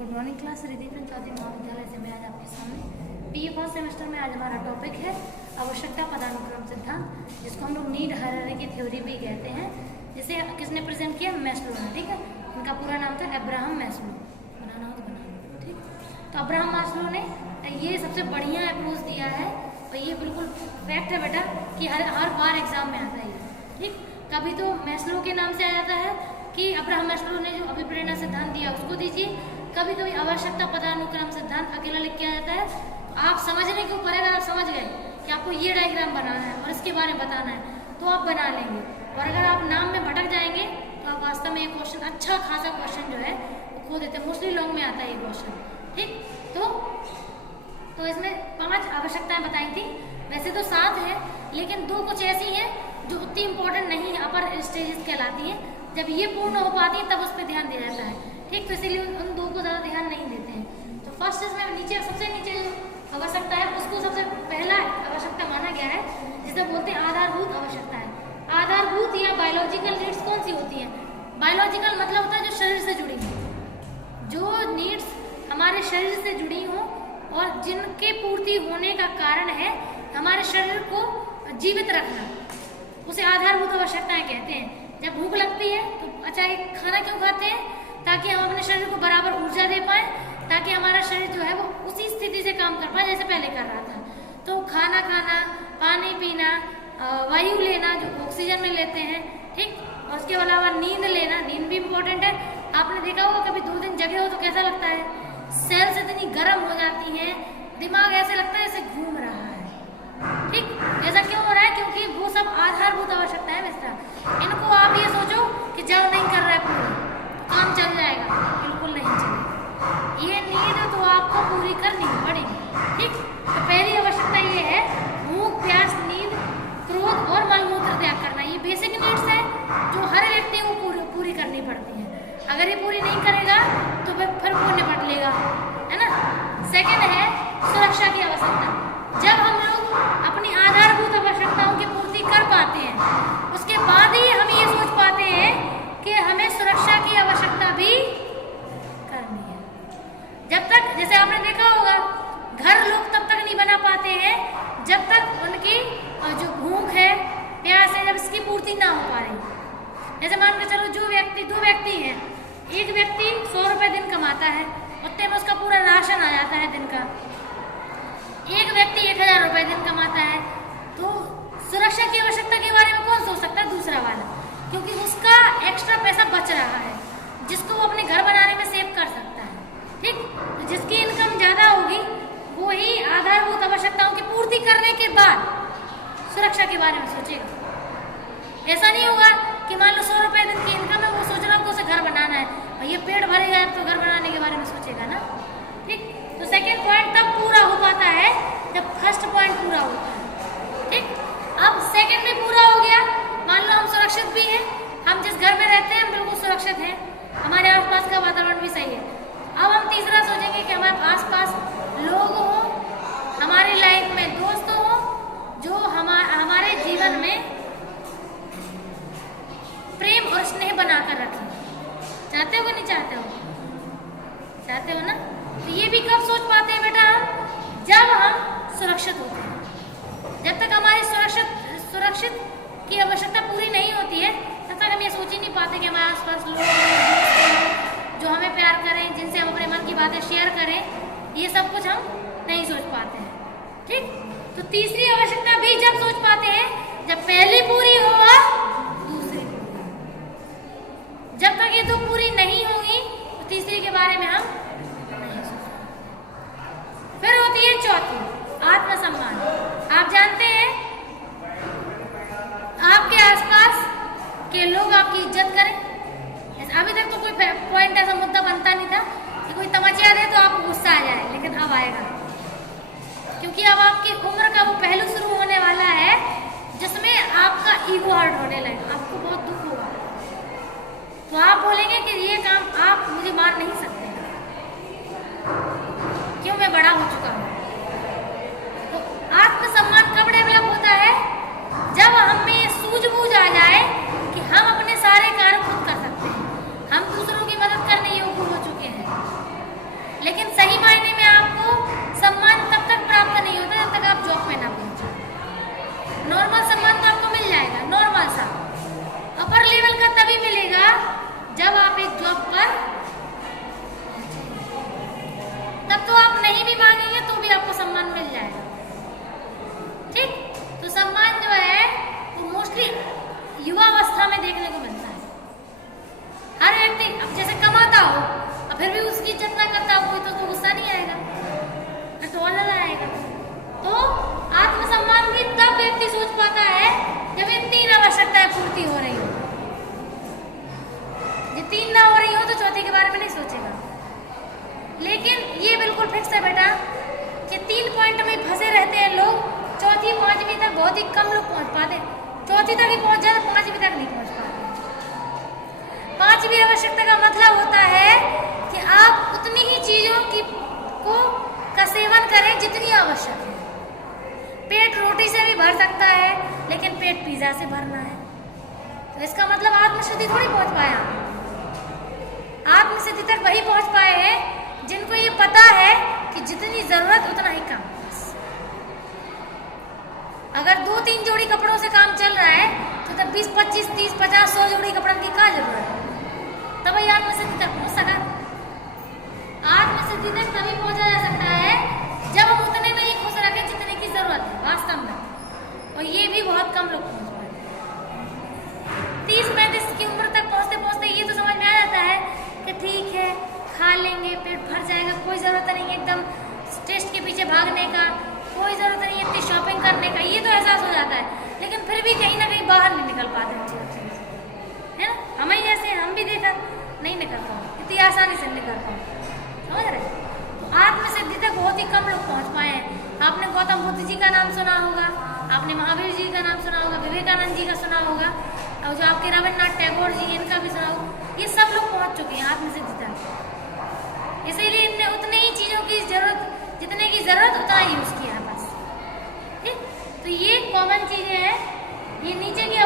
Good morning class Riddhi Chaudhary Mahavidyalaya से मैं आज आपके सामने बीए फर्स्ट सेमेस्टर में आज हमारा टॉपिक है आवश्यकता पदानुक्रम सिद्धांत, जिसको हम लोग नीड हायरार्की थ्योरी भी कहते हैं। जिसे किसने प्रेजेंट किया? मैस्लो ने। ठीक है, उनका पूरा नाम था अब्राहम मैस्लो। बनाना हो तो बना लो। ठीक, तो अब्राहम मैस्लो ने ये सबसे बढ़िया अप्रोच दिया है और ये बिल्कुल फैक्ट है बेटा कि हर बार एग्जाम में आता है। ठीक, कभी तो मैस्लो के नाम से आ जाता है कि अब्राहम मैस्लो ने जो अभिप्रेरणा सिद्धांत दिया उसको दीजिए, कभी तो आवश्यकता पदानुक्रम सिद्धांत अकेला लिख के आ जाता है। तो आप समझने के ऊपर अगर आप समझ गए कि आपको ये डायग्राम बनाना है और इसके बारे में बताना है तो आप बना लेंगे, और अगर आप नाम में भटक जाएंगे तो आप वास्तव में ये क्वेश्चन अच्छा खासा क्वेश्चन जो है वो खो देते हैं। मोस्टली लॉन्ग में आता है ये क्वेश्चन। ठीक, तो इसमें 5 आवश्यकताएं बताई थी। वैसे तो 7 है, लेकिन 2 कुछ ऐसी हैं जो उतनी इंपॉर्टेंट नहीं है, अपर स्टेजेस कहलाती हैं। जब ये पूर्ण हो पाती है तब उस पर ध्यान दिया जाता है। ठीक, तो इसीलिए उन 2 को ज़्यादा ध्यान नहीं देते हैं। तो फर्स्ट इसमें नीचे सबसे नीचे जो आवश्यकता है उसको सबसे पहला आवश्यकता माना गया है, जिसे बोलते हैं आधारभूत आवश्यकता है। आधारभूत या बायोलॉजिकल नीड्स कौन सी होती हैं? बायोलॉजिकल मतलब होता है जो शरीर से जुड़ी हो, जो नीड्स हमारे शरीर से जुड़ी हो और जिनके पूर्ति होने का कारण है हमारे शरीर को जीवित रखना, उसे आधारभूत आवश्यकताएं कहते हैं। जब भूख लगती है तो अच्छा एक खाना क्यों खाते हैं? ताकि हम अपने शरीर को बराबर ऊर्जा दे पाएँ, ताकि हमारा शरीर जो है वो उसी स्थिति से काम कर पाए जैसे पहले कर रहा था। तो खाना खाना, पानी पीना, वायु लेना जो ऑक्सीजन में लेते हैं, ठीक, और उसके अलावा नींद लेना, नींद भी इम्पोर्टेंट है। आपने देखा होगा कभी 2 दिन जगे हो तो कैसा लगता है? सेल्स इतनी गर्म हो जाती हैं, दिमाग ऐसे लगता है जैसे घूम रहा है। ठीक, ऐसा क्यों हो रहा है? क्योंकि वो सब आधारभूत आवश्यकता है मिस्टर। इनको आप ये सोचो कि जब नहीं कर रहा है पूरा काम चल जाएगा, बिल्कुल नहीं चलेगा। ये नीड तो आपको पूरी करनी पड़ेगी। ठीक, तो पहली आवश्यकता ये है भूख, प्यास, नींद, क्रोध और मलमूत्र त्याग करना। ये बेसिक नीड्स है जो हर व्यक्ति को पूरी करनी पड़ती है। अगर ये पूरी नहीं करेगा तो फिर वो निपट लेगा, है ना। सेकेंड है सुरक्षा की आवश्यकता। जब हम लोग अपनी आधारभूत आवश्यकताओं की पूर्ति कर पाते हैं उसके बाद ही हम ये सोच पाते हैं कि हमें सुरक्षा की आवश्यकता भी करनी है। जब तक, जैसे आपने देखा होगा, घर लोग तब तक नहीं बना पाते हैं जब तक उनकी जो भूख है, प्यास है, जब इसकी पूर्ति ना हो पा रही। जैसे मान के चलो दो व्यक्ति हैं, एक व्यक्ति 100 रुपये दिन कमाता है, उतने में उसका पूरा राशन आ जाता है दिन का। एक व्यक्ति 1000 रुपये दिन कमाता है, तो सुरक्षा की आवश्यकता के बारे में कौन सोच सकता है? दूसरा वाला, क्योंकि उसका एक्स्ट्रा पैसा बच रहा है जिसको वो अपने घर बनाने में सेव कर सकता है। ठीक, तो जिसकी इनकम ज़्यादा होगी वो ही आधारभूत आवश्यकताओं की पूर्ति करने के बाद सुरक्षा के बारे में सोचेगा। ऐसा नहीं होगा कि मान लो 100 रुपये दिन की इनकम है, वो सोच रहा है कि उसे घर बनाना है और ये पेट भरेगा तो घर बनाने के बारे में सोचेगा ना। ठीक, तो सेकेंड पॉइंट तब पूरा हो पाता है जब फर्स्ट पॉइंट पूरा होता है। ठीक, अब सेकेंड भी पूरा हो गया, मान लो हम सुरक्षित भी हैं, हम जिस घर में रहते हैं हम बिल्कुल सुरक्षित हैं, हमारे आसपास का वातावरण भी सही है। अब हम तीसरा सोचेंगे कि हमारे आसपास लोग हों, हमारी लाइफ में दोस्त हों जो हमारे जीवन में प्रेम और स्नेह बनाकर रखें। चाहते हो कि नहीं चाहते हो? चाहते हो ना। तो ये भी कब सोच पाते हैं बेटा? हम जब हम सुरक्षित होते हैं। जब तक हमारी सुरक्षित की आवश्यकता पूरी नहीं होती है तब तक हम ये सोच ही नहीं पाते कि हमारे आसपास लोग जो हमें प्यार करें, जिनसे हम अपने मन की बातें शेयर करें, ये सब कुछ हम नहीं सोच पाते हैं। ठीक, तो तीसरी आवश्यकता भी जब सोच पाते हैं जब पहली पूरी हो और दूसरी पूरी। जब तक ये 2 पूरी नहीं होगी तो तीसरी के बारे में हम नहीं सोच पाते। फिर होती है चौथी, आत्मसम्मान। आप जानते हैं आपके आसपास के लोग आपकी इज्जत करें। अभी तक तो कोई पॉइंट ऐसा मुद्दा बनता नहीं था कि कोई तमाचा दे तो आपको गुस्सा आ जाए, लेकिन अब आएगा, क्योंकि अब आपकी उम्र का वो पहलू शुरू होने वाला है जिसमें आपका ईगो हर्ट होने लगेगा, आपको बहुत दुख होगा। तो आप बोलेंगे कि ये काम आप मुझे मार नहीं सकते, क्यों, मैं बड़ा हो चुका हूँ। तो आत्मसम्मान कब डेवलप होता है? जब हमें सूझबूझ आ जाए कि हम अपने सारे कार्य खुद कर सकते हैं, हम दूसरों की मदद करने योग्य हो चुके हैं। इज्जत ना करता कोई तो गुस्सा नहीं आएगा, तो और ज्यादा आएगा। तो आत्मसम्मान भी तब व्यक्ति सोच पाता है जब ये तीन आवश्यकताएं पूर्ति हो रही हो। ये तीन ना हो रही हो तो चौथी के बारे में नहीं सोचेगा। लेकिन ये बिल्कुल फिक्स है बेटा कि 3 पॉइंट में फंसे रहते हैं लोग, चौथी पांचवी तक बहुत ही कम लोग पहुंच पाते, चौथी तक ही पहुंच जाते, पांचवी तक नहीं पहुंच पाते। पांचवी आवश्यकता का मतलब होता है कि आप उतनी ही चीजों की का सेवन करें जितनी आवश्यक है। पेट रोटी से भी भर सकता है, लेकिन पेट पिज्जा से भरना है, तो इसका मतलब आत्मसिद्धि थोड़ी पहुंच पाया। आत्मसिद्धि तक वही पहुंच पाए हैं जिनको ये पता है कि जितनी जरूरत उतना ही काम। अगर 2-3 जोड़ी कपड़ों से काम चल रहा है तो तब 20, 25, 30, 50, 100 जोड़ी कपड़ों की क्या जरूरत है? तब वही आत्मसिद्धि तक पहुंच सका। आत्मसिद्धि तक तभी पहुंचा जा सकता है जब हम उतने में ही खुश रखें जितने की जरूरत है वास्तव में, और ये भी बहुत कम लोग पहुंच पाते। 30-35 की उम्र तक पहुंचते पहुंचते ये तो समझ में आ जाता है कि ठीक है, खा लेंगे, पेट भर जाएगा, कोई जरूरत नहीं है एकदम टेस्ट के पीछे भागने का, कोई जरूरत नहीं है इतनी शॉपिंग करने का, ये तो एहसास हो जाता है। लेकिन फिर भी कहीं ना कहीं बाहर नहीं निकल पाते है ना। हमें जैसे हम भी देखा नहीं निकल पाओ इतनी आसानी से निकल पाओ, समझ रहे। तो आत्मसिद्धि तक बहुत ही कम लोग पहुंच पाए हैं। आपने गौतम बुद्ध जी का नाम सुना होगा, आपने महावीर जी का नाम सुना होगा, विवेकानंद जी का सुना होगा, और जो आपके रविन्द्रनाथ टैगोर जी इनका भी सुना होगा। ये सब लोग पहुंच चुके हैं आत्मसिद्धि तक, इसीलिए इनने उतनी ही चीजों की जरूरत, जितने की जरूरत उतना यूज किया है बस। ठीक, तो ये कॉमन चीजें हैं। ये नीचे की